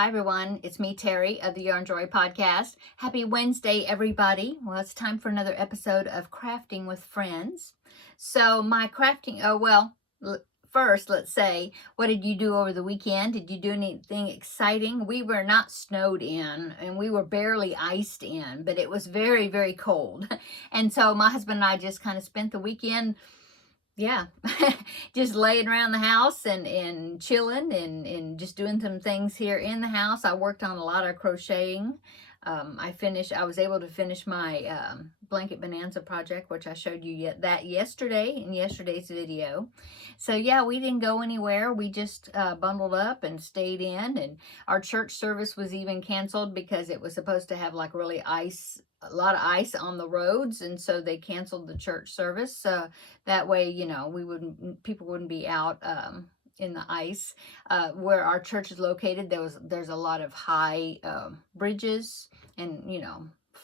Hi, everyone. It's me, Terry, of the Yarn Joy podcast. Happy Wednesday, everybody. Well, it's time for another episode of Crafting with Friends. So, my crafting, first, let's say, what did you do over the weekend? Did you do anything exciting? We were not snowed in and we were barely iced in, but it was very, very cold. And so, my husband and I just kind of spent the weekend just laying around the house and chilling and just doing some things here in the house. I worked on a lot of crocheting. I was able to finish my blanket bonanza project, which I showed you yesterday in yesterday's video. So yeah, we didn't go anywhere. We just bundled up and stayed in, and our church service was even canceled because it was supposed to have like really a lot of ice on the roads, and so they canceled the church service. That way, people wouldn't be out in the ice. Where our church is located, there's a lot of high bridges and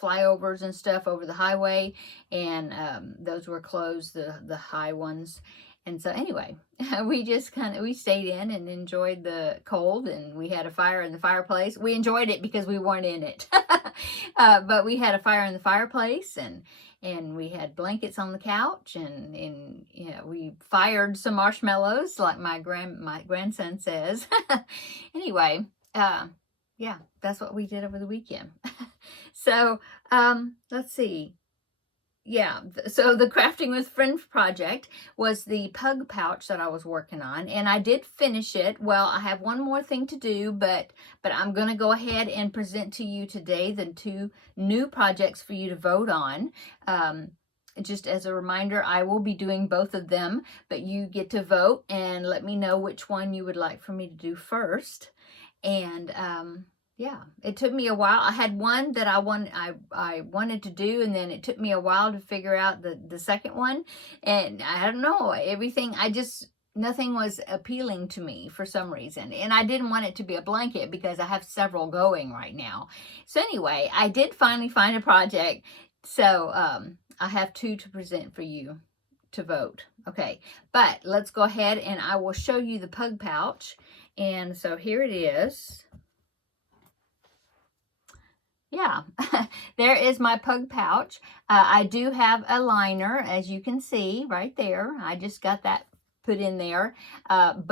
flyovers and stuff over the highway, and those were closed, the high ones. And so anyway, we stayed in and enjoyed the cold, and we had a fire in the fireplace. We enjoyed it because we weren't in it. But we had a fire in the fireplace, and we had blankets on the couch, and we fired some marshmallows like my grandson says. Anyway, yeah, that's what we did over the weekend. So, let's see. Yeah, so the Crafting with Friends project was the pug pouch that I was working on, and I did finish it. Well, I have one more thing to do, but I'm going to go ahead and present to you today the two new projects for you to vote on. Just as a reminder, I will be doing both of them, but you get to vote and let me know which one you would like for me to do first. And yeah, it took me a while. I had one that I wanted to do, and then it took me a while to figure out the second one. And I don't know, nothing was appealing to me for some reason. And I didn't want it to be a blanket because I have several going right now. So anyway, I did finally find a project. So I have two to present for you to vote. Okay, but let's go ahead and I will show you the pug pouch. And so here it is. Yeah, there is my pug pouch. I do have a liner, as you can see right there. I just got that put in there, and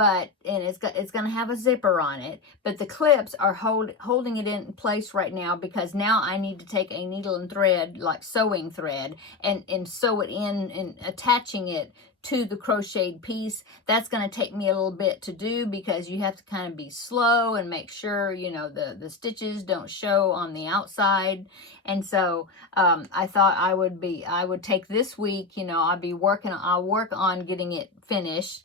it's going to have a zipper on it, but the clips are holding it in place right now, because now I need to take a needle and thread, like sewing thread, and sew it in and attaching it to the crocheted piece. That's going to take me a little bit to do, because you have to kind of be slow and make sure the stitches don't show on the outside. And so I thought I would take this week, I'll work on getting it finished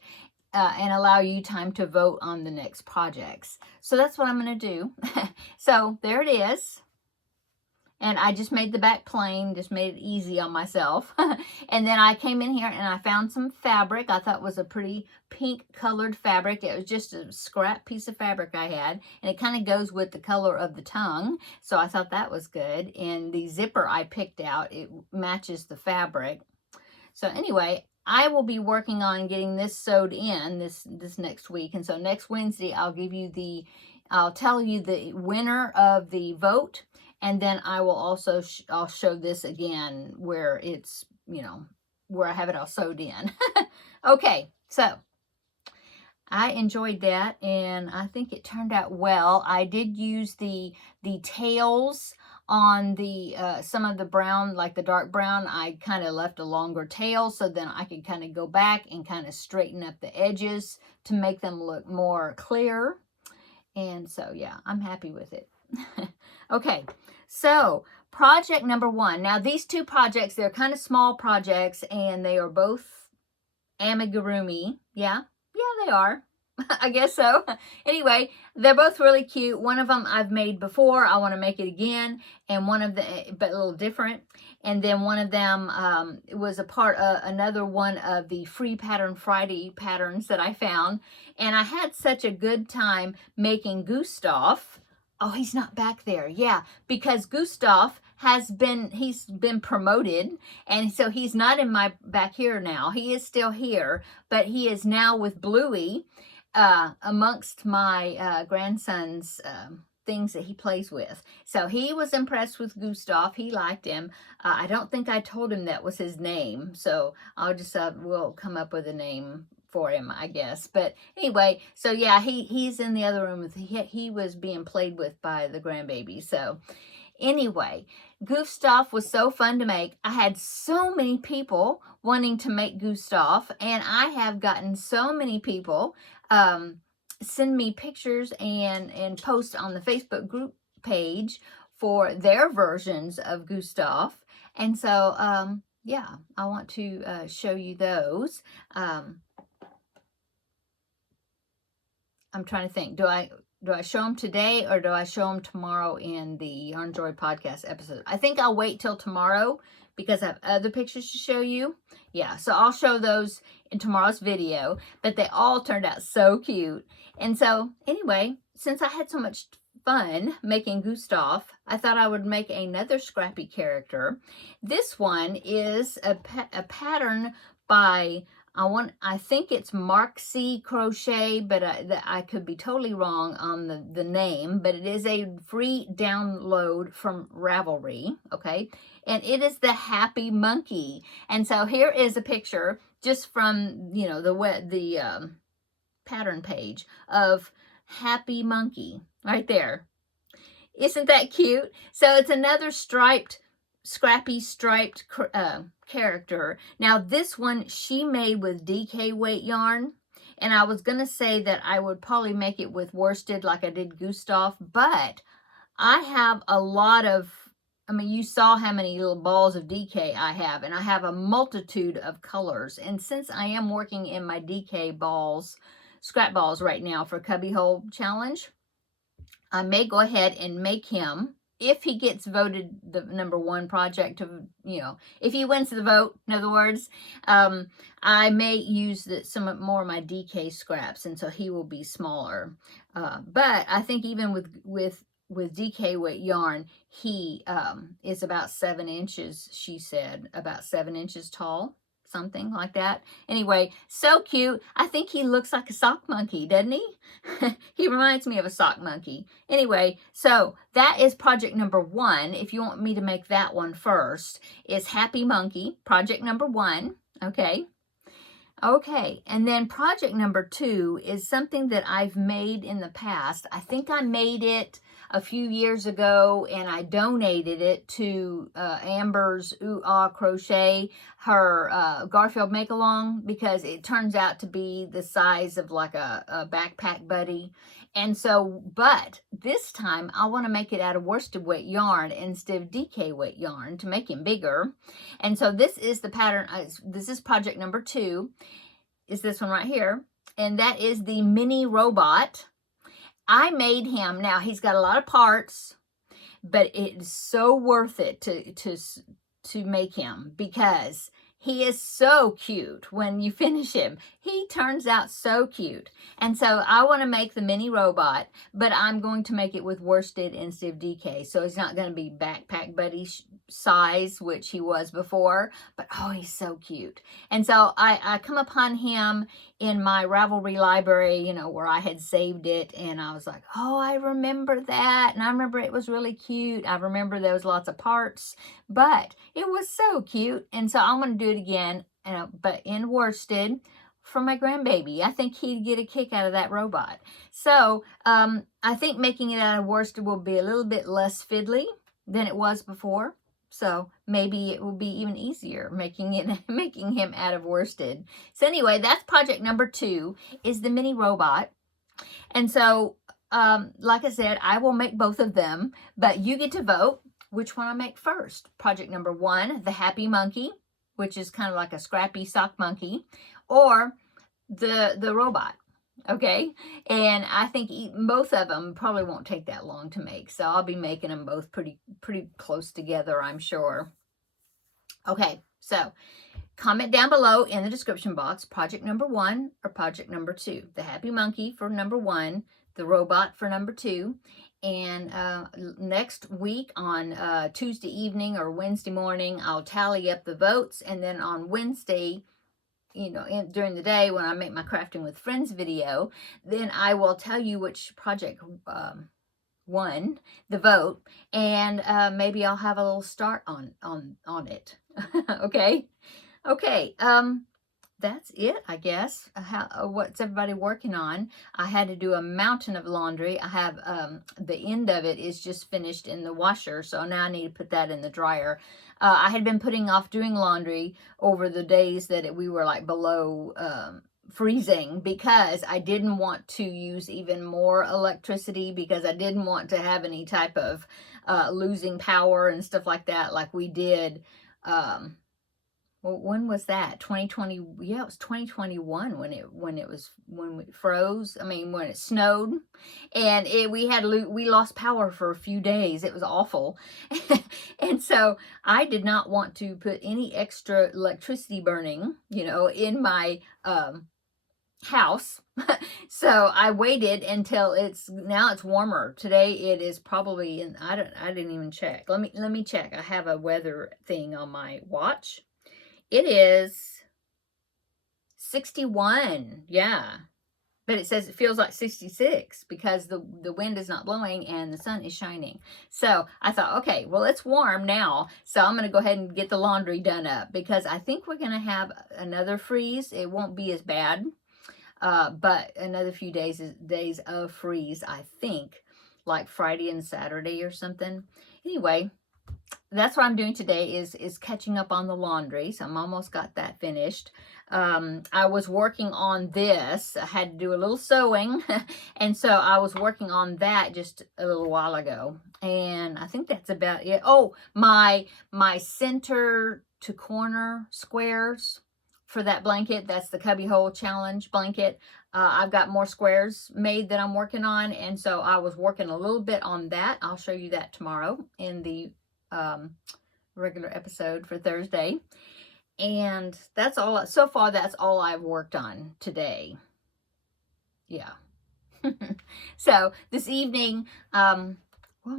and allow you time to vote on the next projects. So that's what I'm going to do. So there it is. And I just made the back plain, just made it easy on myself. And then I came in here and I found some fabric. I thought it was a pretty pink colored fabric. It was just a scrap piece of fabric I had. And it kind of goes with the color of the tongue. So I thought that was good. And the zipper I picked out, it matches the fabric. So anyway, I will be working on getting this sewed in this next week. And so next Wednesday, I'll tell you the winner of the vote. And then I will also, I'll show this again where it's, where I have it all sewed in. Okay, so I enjoyed that, and I think it turned out well. I did use the tails on the some of the brown, like the dark brown. I kind of left a longer tail, so then I could kind of go back and kind of straighten up the edges to make them look more clear. And so, yeah, I'm happy with it. Okay, so project number one. Now, these two projects, they're kind of small projects, and they are both amigurumi. Yeah, they are. I guess so. Anyway, they're both really cute. One of them I've made before. I want to make it again, and but a little different. And then one of them was a part of another one of the Free Pattern Friday patterns that I found. And I had such a good time making Gustav. Oh, he's not back there. Yeah, because Gustav he's been promoted, and so he's not in my back here now. He is still here, but he is now with Bluey amongst my grandson's things that he plays with. So he was impressed with Gustav. He liked him. I don't think I told him that was his name. So I'll just, we'll come up with a name for him, I guess. But anyway, so yeah, he's in the other room. He was being played with by the grandbaby. So anyway, Gustav was so fun to make. I had so many people wanting to make Gustav, and I have gotten so many people send me pictures and post on the Facebook group page for their versions of Gustav. And so, yeah, I want to show you those. I'm trying to think. Do I show them today or do I show them tomorrow in the Yarn Joy podcast episode? I think I'll wait till tomorrow because I have other pictures to show you. Yeah, so I'll show those in tomorrow's video, but they all turned out so cute. And so anyway, since I had so much fun making Gustav, I thought I would make another scrappy character. This one is a pattern by I think it's Mark C. Crochet, but I could be totally wrong on the name, but it is a free download from Ravelry, okay? And it is the Happy Monkey. And so here is a picture just from, you know, the pattern page of Happy Monkey right there. Isn't that cute? So it's another scrappy striped character. Now this one she made with DK weight yarn, and I was gonna say that I would probably make it with worsted like I did Gustav, but I have a lot of, I mean, you saw how many little balls of DK I have, and I have a multitude of colors. And since I am working in my DK balls, scrap balls right now for Cubbyhole Challenge, I may go ahead and make him, if he gets voted the #1 project, of, you know, if he wins the vote, in other words, I may use some more of my DK scraps, and so he will be smaller. But I think even with DK weight yarn, he is about 7 inches, she said, about 7 inches tall. Something like that. Anyway, so cute. I think he looks like a sock monkey, doesn't he? He reminds me of a sock monkey. Anyway, so that is project #1. If you want me to make that one first, is Happy Monkey, project #1. Okay. Okay, and then project #2 is something that I've made in the past. I think I made it a few years ago, and I donated it to Amber's Ooh Ah Crochet, her Garfield Make-Along, because it turns out to be the size of like a backpack buddy. And so, but this time I want to make it out of worsted weight yarn instead of DK weight yarn to make him bigger. And so this is the pattern, this is project #2, is this one right here. And that is the mini robot. I made him. Now he's got a lot of parts, but it is so worth it to make him, because he is so cute when you finish him. He turns out so cute. And so I want to make the mini robot, but I'm going to make it with worsted instead of DK. So it's not going to be backpack buddy size, which he was before, but oh, he's so cute. And so I come upon him in my Ravelry library, you know, where I had saved it, and I was like, oh, I remember that, and I remember it was really cute. I remember there was lots of parts, but it was so cute. And so I'm going to do it again, but in worsted for my grandbaby. I think he'd get a kick out of that robot. So I think making it out of worsted will be a little bit less fiddly than it was before. So maybe it will be even easier making him out of worsted. So anyway, that's project #2, is the mini robot. And so, like I said, I will make both of them, but you get to vote which one I make first. Project #1, the Happy Monkey, which is kind of like a scrappy sock monkey, or the robot. Okay, and I think both of them probably won't take that long to make, so I'll be making them both pretty close together, I'm sure. Okay, so comment down below in the description box, project #1 or project #2. The Happy Monkey for #1, the robot for #2, and next week on Tuesday evening or Wednesday morning, I'll tally up the votes, and then on Wednesday, you know, during the day when I make my Crafting with Friends video, then I will tell you which project won the vote, and maybe I'll have a little start on it. Okay. Okay. That's it, I guess. What's everybody working on? I had to do a mountain of laundry. I have the end of it is just finished in the washer, so now I need to put that in the dryer. I had been putting off doing laundry over the days that we were like below freezing, because I didn't want to use even more electricity, because I didn't want to have any type of losing power and stuff like that, like we did. Well, when was that? 2020? Yeah, it was 2021 when we froze. I mean, when it snowed, and we lost power for a few days. It was awful, and so I did not want to put any extra electricity burning, in my house. So I waited until now it's warmer. Today it is probably, and I didn't even check. Let me check. I have a weather thing on my watch. It is 61, yeah. But it says it feels like 66 because the wind is not blowing and the sun is shining. So I thought, okay, well, it's warm now. So I'm going to go ahead and get the laundry done up, because I think we're going to have another freeze. It won't be as bad, but another few days of freeze, I think, like Friday and Saturday or something. Anyway, that's what I'm doing today is catching up on the laundry. So I'm almost got that finished. I was working on this. I had to do a little sewing. And so I was working on that just a little while ago. And I think that's about it. Oh, my center to corner squares for that blanket. That's the Cubbyhole Challenge blanket. I've got more squares made that I'm working on. And so I was working a little bit on that. I'll show you that tomorrow in the regular episode for Thursday. And that's all. So far, that's all I've worked on today. Yeah. So this evening, what am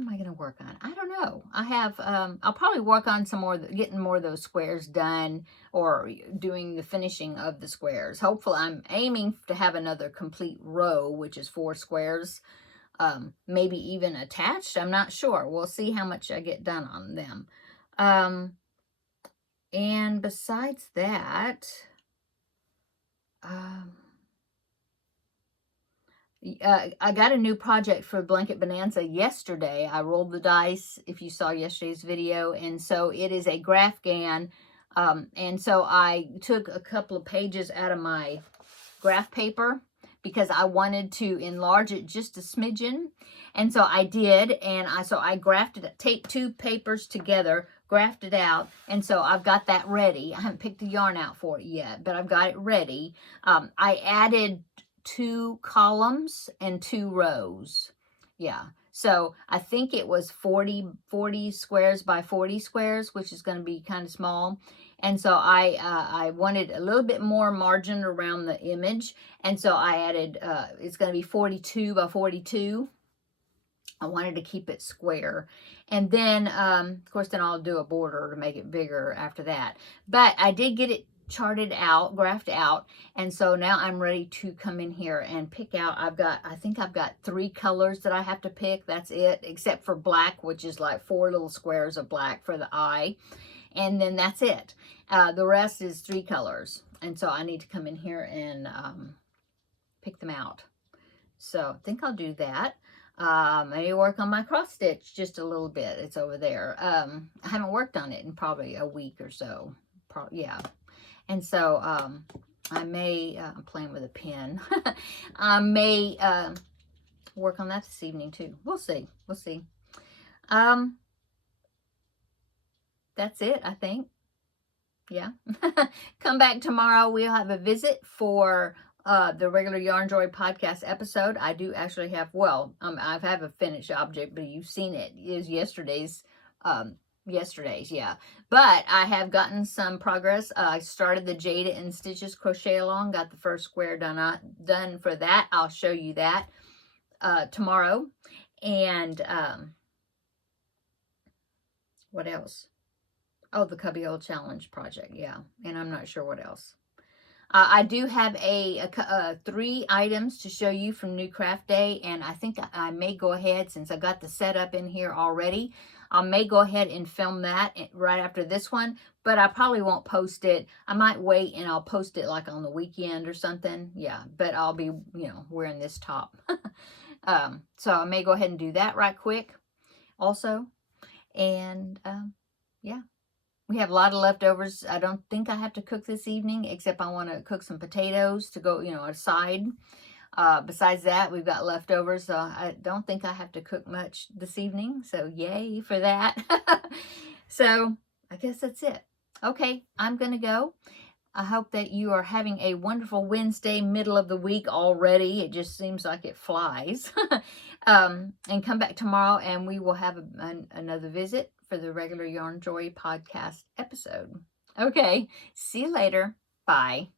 I going to work on? I don't know. I have, I'll probably work on some more, getting more of those squares done, or doing the finishing of the squares. Hopefully, I'm aiming to have another complete row, which is 4 squares. Maybe even attached. I'm not sure. We'll see how much I get done on them. And besides that, I got a new project for Blanket Bonanza yesterday. I rolled the dice, if you saw yesterday's video, and so it is a graph GAN. And so I took a couple of pages out of my graph paper, because I wanted to enlarge it just a smidgen. And so I did, and I grafted it, taped 2 papers together, grafted it out, and so I've got that ready. I haven't picked the yarn out for it yet, but I've got it ready. I added 2 columns and 2 rows. Yeah. So I think it was 40 squares by 40 squares, which is going to be kind of small. And so I wanted a little bit more margin around the image. And so I added, it's going to be 42 by 42. I wanted to keep it square. And then, of course, then I'll do a border to make it bigger after that. But I did get it charted out, graphed out. And so now I'm ready to come in here and pick out. I think I've got 3 colors that I have to pick. That's it, except for black, which is like 4 little squares of black for the eye. And then that's it. The rest is 3 colors. And so I need to come in here and pick them out. So I think I'll do that. Maybe work on my cross stitch just a little bit. It's over there. I haven't worked on it in probably a week or so. Yeah. And so I may, I'm playing with a pen. I may work on that this evening too. We'll see. We'll see. That's it, I think. Yeah. Come back tomorrow. We'll have a visit for the regular Yarn Joy podcast episode. I do actually have, well, I have a finished object, but you've seen it. It is yesterday's, yeah. But I have gotten some progress. I started the Jada and Stitches crochet along, got the first square done for that. I'll show you that tomorrow. And what else? Oh, the Cubbyhole Challenge project, yeah. And I'm not sure what else. I do have 3 items to show you from New Craft Day, and I think I may go ahead, since I got the setup in here already, I may go ahead and film that right after this one, but I probably won't post it. I might wait and I'll post it like on the weekend or something. Yeah, but I'll be, wearing this top. So I may go ahead and do that right quick also. And yeah. We have a lot of leftovers. I don't think I have to cook this evening, except I want to cook some potatoes to go, aside. Besides that, we've got leftovers, so I don't think I have to cook much this evening. So yay for that. So I guess that's it. Okay, I'm going to go. I hope that you are having a wonderful Wednesday, middle of the week already. It just seems like it flies. And come back tomorrow and we will have another visit for the regular Yarn Joy podcast episode. Okay, see you later. Bye.